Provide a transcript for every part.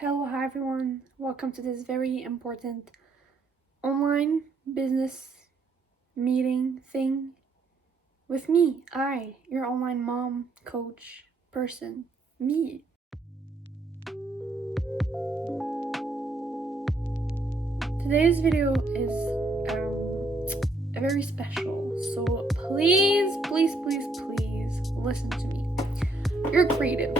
Hello, hi everyone. Welcome to this very important online business meeting thing with me, your online mom, coach, person, me. Today's video is very special, so please, please, please, please listen to me. You're creative.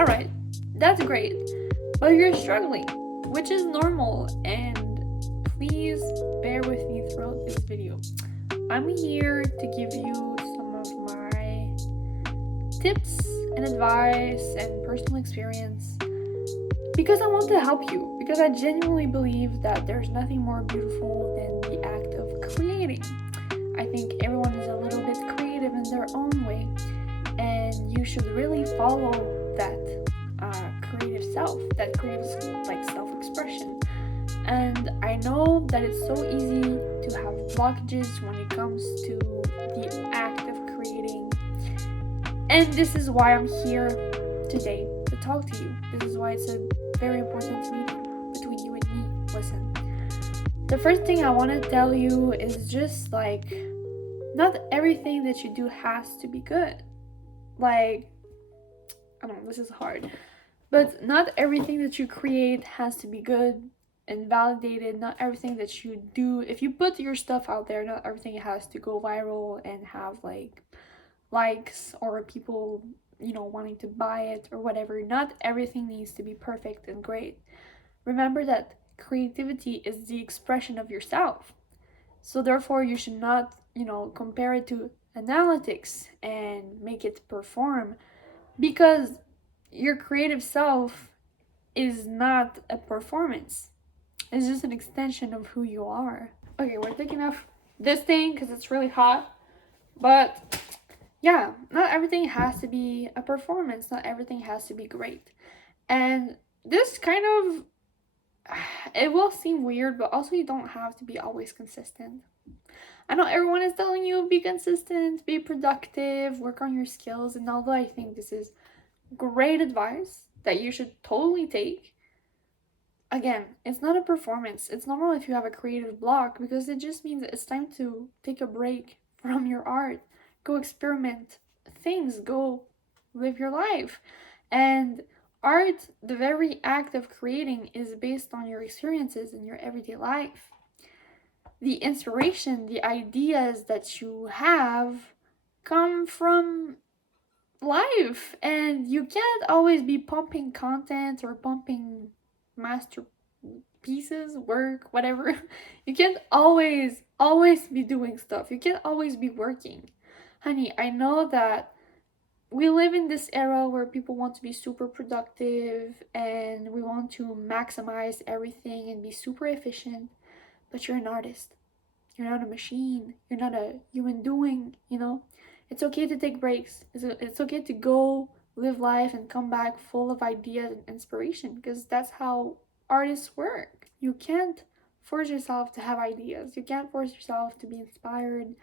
Alright, that's great, but you're struggling, which is normal, and please bear with me throughout this video. I'm here to give you some of my tips and advice and personal experience because I want to help you, because I genuinely believe that there's nothing more beautiful than the act of creating. I think everyone is a little bit creative in their own way, and you should really follow that creative self, that creative self-expression. And I know that it's so easy to have blockages when it comes to the act of creating. And this is why I'm here today to talk to you. This is why it's a very important meeting between you and me. Listen, the first thing I want to tell you is just not everything that you do has to be good. I don't know, this is hard. But not everything that you create has to be good and validated. Not everything that you do, if you put your stuff out there, not everything has to go viral and have likes or people, wanting to buy it or whatever. Not everything needs to be perfect and great. Remember that creativity is the expression of yourself. So therefore you should not, compare it to analytics and make it perform, because your creative self is not a performance. It's just an extension of who you are. Okay, we're taking off this thing because it's really hot. But yeah, not everything has to be a performance. Not everything has to be great. And this kind of, it will seem weird, but also you don't have to be always consistent. I know everyone is telling you be consistent, be productive, work on your skills. And although I think this is great advice that you should totally take, again, it's not a performance. It's normal if you have a creative block, because it just means it's time to take a break from your art. Go experiment things, go live your life. And art, the very act of creating, is based on your experiences in your everyday life. The inspiration, the ideas that you have come from life, and you can't always be pumping content or pumping masterpieces, work, whatever. You can't always be doing stuff. You can't always be working. Honey, I know that we live in this era where people want to be super productive and we want to maximize everything and be super efficient, but you're an artist. You're not a machine. You're not a human doing. It's okay to take breaks. It's okay to go live life and come back full of ideas and inspiration, because that's how artists work. You can't force yourself to have ideas. You can't force yourself to be inspired.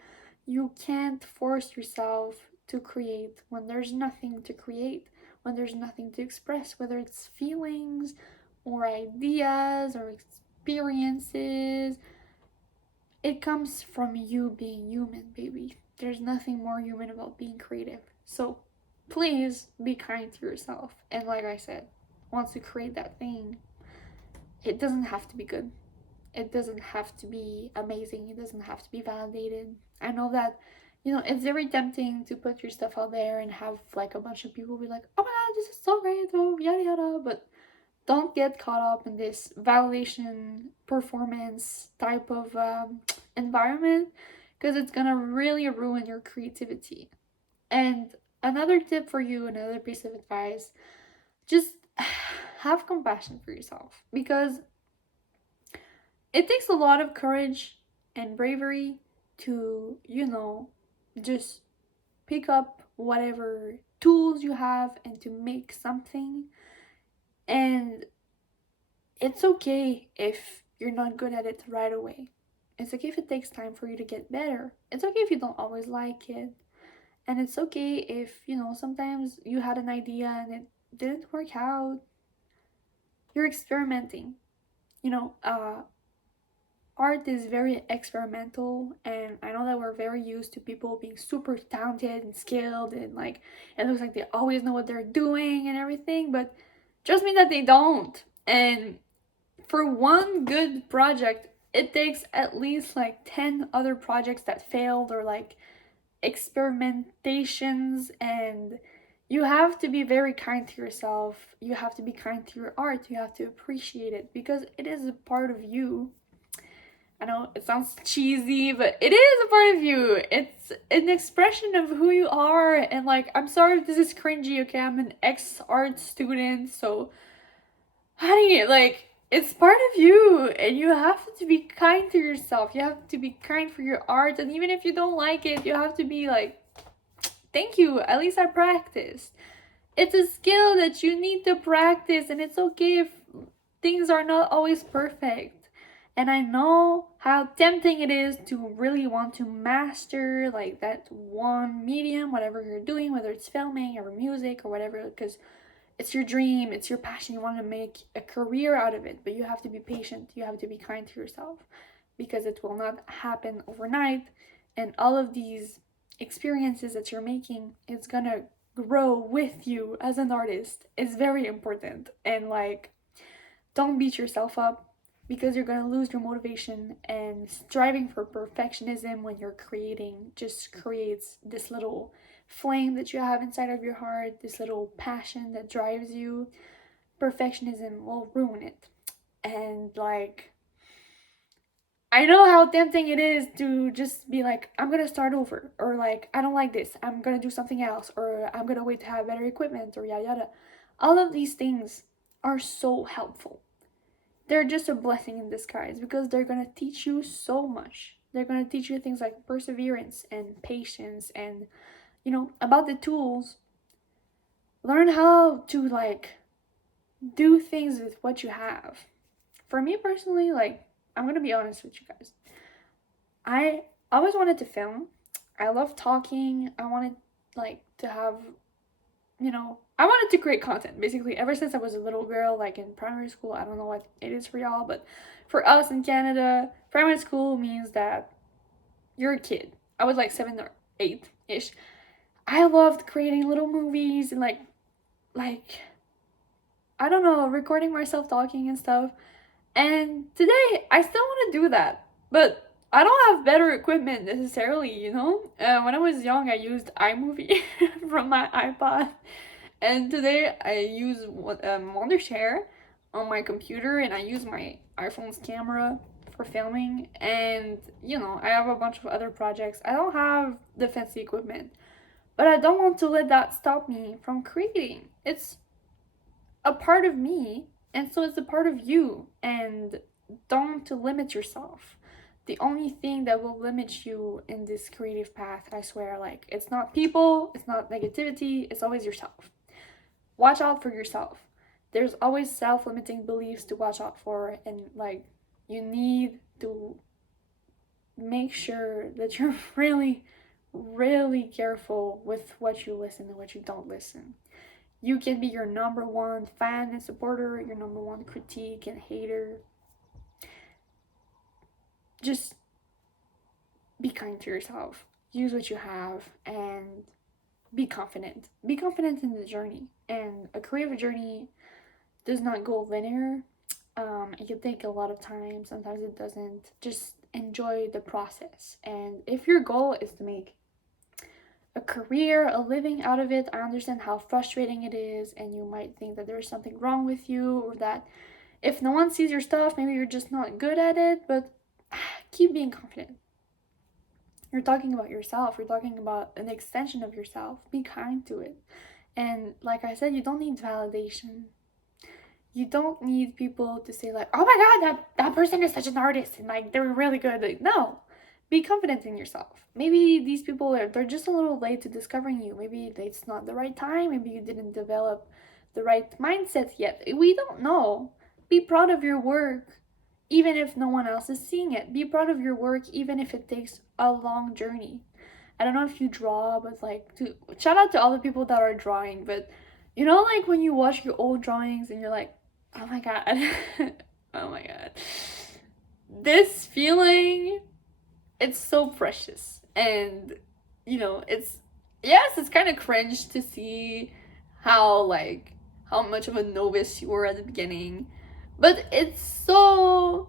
You can't force yourself to create when there's nothing to create, when there's nothing to express, whether it's feelings or ideas or experiences. It comes from you being human, baby. There's nothing more human about being creative. So please be kind to yourself. And like I said, once you create that thing, it doesn't have to be good. It doesn't have to be amazing. It doesn't have to be validated. I know that, it's very tempting to put your stuff out there and have a bunch of people be like, oh my god, this is so great, oh, yada yada. But don't get caught up in this validation performance type of environment, because it's gonna really ruin your creativity. And another tip for you, another piece of advice, just have compassion for yourself, because it takes a lot of courage and bravery to, just pick up whatever tools you have and to make something. And it's okay if you're not good at it right away. It's okay if it takes time for you to get better. It's okay if you don't always like it. And it's okay if, sometimes you had an idea and it didn't work out. you're experimenting. You know, art is very experimental, and I know that we're very used to people being super talented and skilled, and like it looks like they always know what they're doing and everything, but just mean that they don't. And for one good project, it takes at least like 10 other projects that failed, or like experimentations. And you have to be very kind to yourself. You have to be kind to your art. You have to appreciate it because it is a part of you. I know it sounds cheesy, but it is a part of you. It's an expression of who you are. And like, I'm sorry if this is cringy, okay? I'm an ex art student, so honey, like, it's part of you, and you have to be kind to yourself. You have to be kind for your art, and even if you don't like it, you have to be like, thank you, at least I practiced. It's a skill that you need to practice, and it's okay if things are not always perfect. And I know how tempting it is to really want to master like that one medium, whatever you're doing, whether it's filming or music or whatever, because it's your dream, it's your passion, you want to make a career out of it, but you have to be patient, you have to be kind to yourself because it will not happen overnight. And all of these experiences that you're making, it's gonna grow with you as an artist. It's very important. And like, don't beat yourself up because you're gonna lose your motivation, and striving for perfectionism when you're creating just creates this little flame that you have inside of your heart, this little passion that drives you. Perfectionism will ruin it. And like, I know how tempting it is to just be like, I'm gonna start over, or like, I don't like this, I'm gonna do something else, or I'm gonna wait to have better equipment, or yada yada. All of these things are so helpful. They're just a blessing in disguise because they're gonna teach you so much. They're gonna teach you things like perseverance and patience, and about the tools. Learn how to like do things with what you have. For me personally, like, I'm gonna be honest with you guys. I always wanted to film. I love talking. I wanted like to have, I wanted to create content basically ever since I was a little girl, like in primary school. I don't know what it is for y'all, but for us in Canada, primary school means that you're a kid. I was like 7 or 8 ish. I loved creating little movies and like I don't know, recording myself talking and stuff. And today I still want to do that, but I don't have better equipment necessarily. When I was young, I used iMovie from my iPod, and today I use Wondershare on my computer, and I use my iPhone's camera for filming. And I have a bunch of other projects. I don't have the fancy equipment, but I don't want to let that stop me from creating. It's a part of me, and so it's a part of you. And don't limit yourself. The only thing that will limit you in this creative path, I swear, like, it's not people, it's not negativity, it's always yourself. Watch out for yourself. There's always self-limiting beliefs to watch out for, and like, you need to make sure that you're really, really careful with what you listen and what you don't listen. You can be your number one fan and supporter, your number one critique and hater. Just be kind to yourself. Use what you have and be confident. Be confident in the journey. And a creative journey does not go linear. It can take a lot of time. Sometimes it doesn't. Just enjoy the process. And if your goal is to make a career, a living out of it, I understand how frustrating it is, and you might think that there's something wrong with you, or that if no one sees your stuff, maybe you're just not good at it, but keep being confident. You're talking about yourself, you're talking about an extension of yourself. Be kind to it. And like I said, you don't need validation. You don't need people to say like, oh my god, that person is such an artist and like they're really good. Like, no. Be confident in yourself. Maybe these people they're just a little late to discovering you. Maybe it's not the right time. Maybe you didn't develop the right mindset yet. We don't know. Be proud of your work, even if no one else is seeing it. Be proud of your work, even if it takes a long journey. I don't know if you draw, but like, shout out to all the people that are drawing. But like when you watch your old drawings and you're like, oh my god. Oh my god. This feeling, it's so precious. And, it's, yes, it's kind of cringe to see how, like, how much of a novice you were at the beginning. But it's so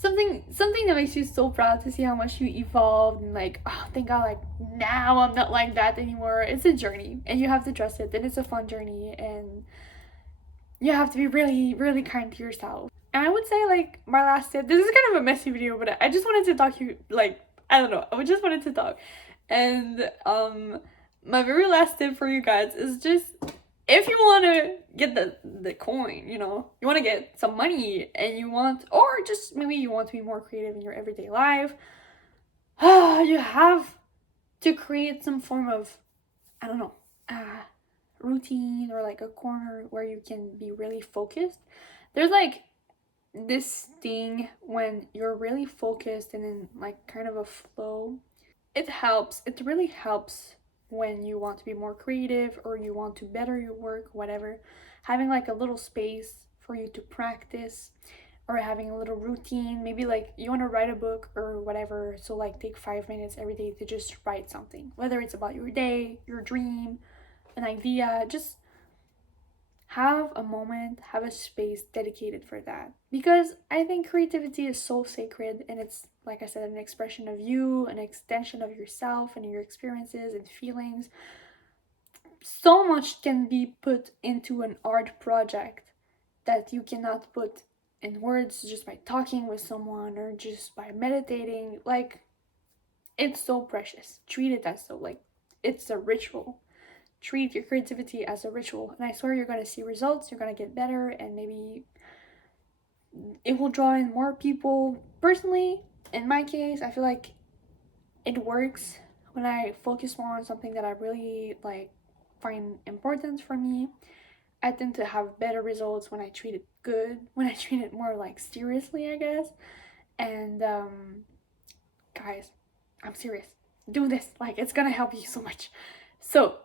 something that makes you so proud to see how much you evolved and like, oh thank god, like now I'm not like that anymore. It's a journey and you have to trust it, and it's a fun journey, and you have to be really, really kind to yourself. And I would say, like, my last tip, this is kind of a messy video, but I just wanted to talk to you, like, I don't know, I just wanted to talk. And my very last tip for you guys is just, if you want to get the coin, you want to get some money, and you want, or just maybe you want to be more creative in your everyday life, you have to create some form of, I don't know, routine, or like a corner where you can be really focused. There's like this thing when you're really focused and in like kind of a flow. It really helps when you want to be more creative or you want to better your work, whatever. Having like a little space for you to practice, or having a little routine. Maybe like you want to write a book or whatever, so like take 5 minutes every day to just write something, whether it's about your day, your dream, an idea. Just have a moment, have a space dedicated for that. Because I think creativity is so sacred, and it's, like I said, an expression of you, an extension of yourself and your experiences and feelings. So much can be put into an art project that you cannot put in words just by talking with someone or just by meditating. Like, it's so precious. Treat it as so, like, it's a ritual. Treat your creativity as a ritual, and I swear you're going to see results, you're going to get better, and maybe it will draw in more people. Personally, in my case, I feel like it works when I focus more on something that I really like, find important for me. I tend to have better results when I treat it good, when I treat it more like seriously, I guess. And guys, I'm serious, do this, like, it's gonna help you so much. So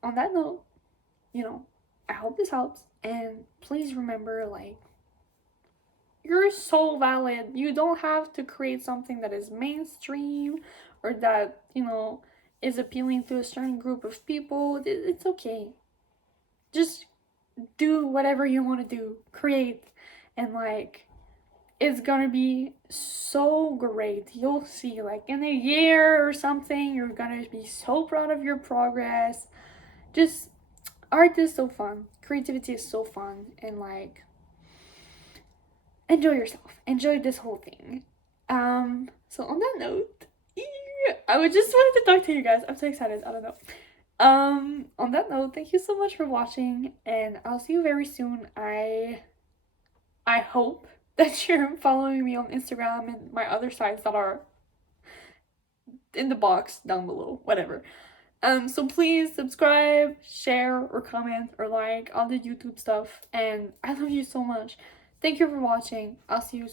on that note, I hope this helps. And please remember, like, you're so valid. You don't have to create something that is mainstream or that, is appealing to a certain group of people. It's okay. Just do whatever you want to do. Create. And, like, it's gonna be so great. You'll see, like, in a year or something, you're gonna be so proud of your progress. Just, art is so fun, creativity is so fun, and like, enjoy yourself, enjoy this whole thing. So on that note, I would just wanted to talk to you guys. I'm so excited. I don't know. On that note, thank you so much for watching, and I'll see you very soon. I hope that you're following me on Instagram and my other sites that are in the box down below, whatever. So please subscribe, share, or comment, or like all the YouTube stuff. And I love you so much. Thank you for watching. I'll see you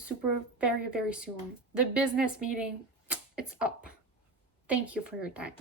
very, very soon. The business meeting, it's up. Thank you for your time.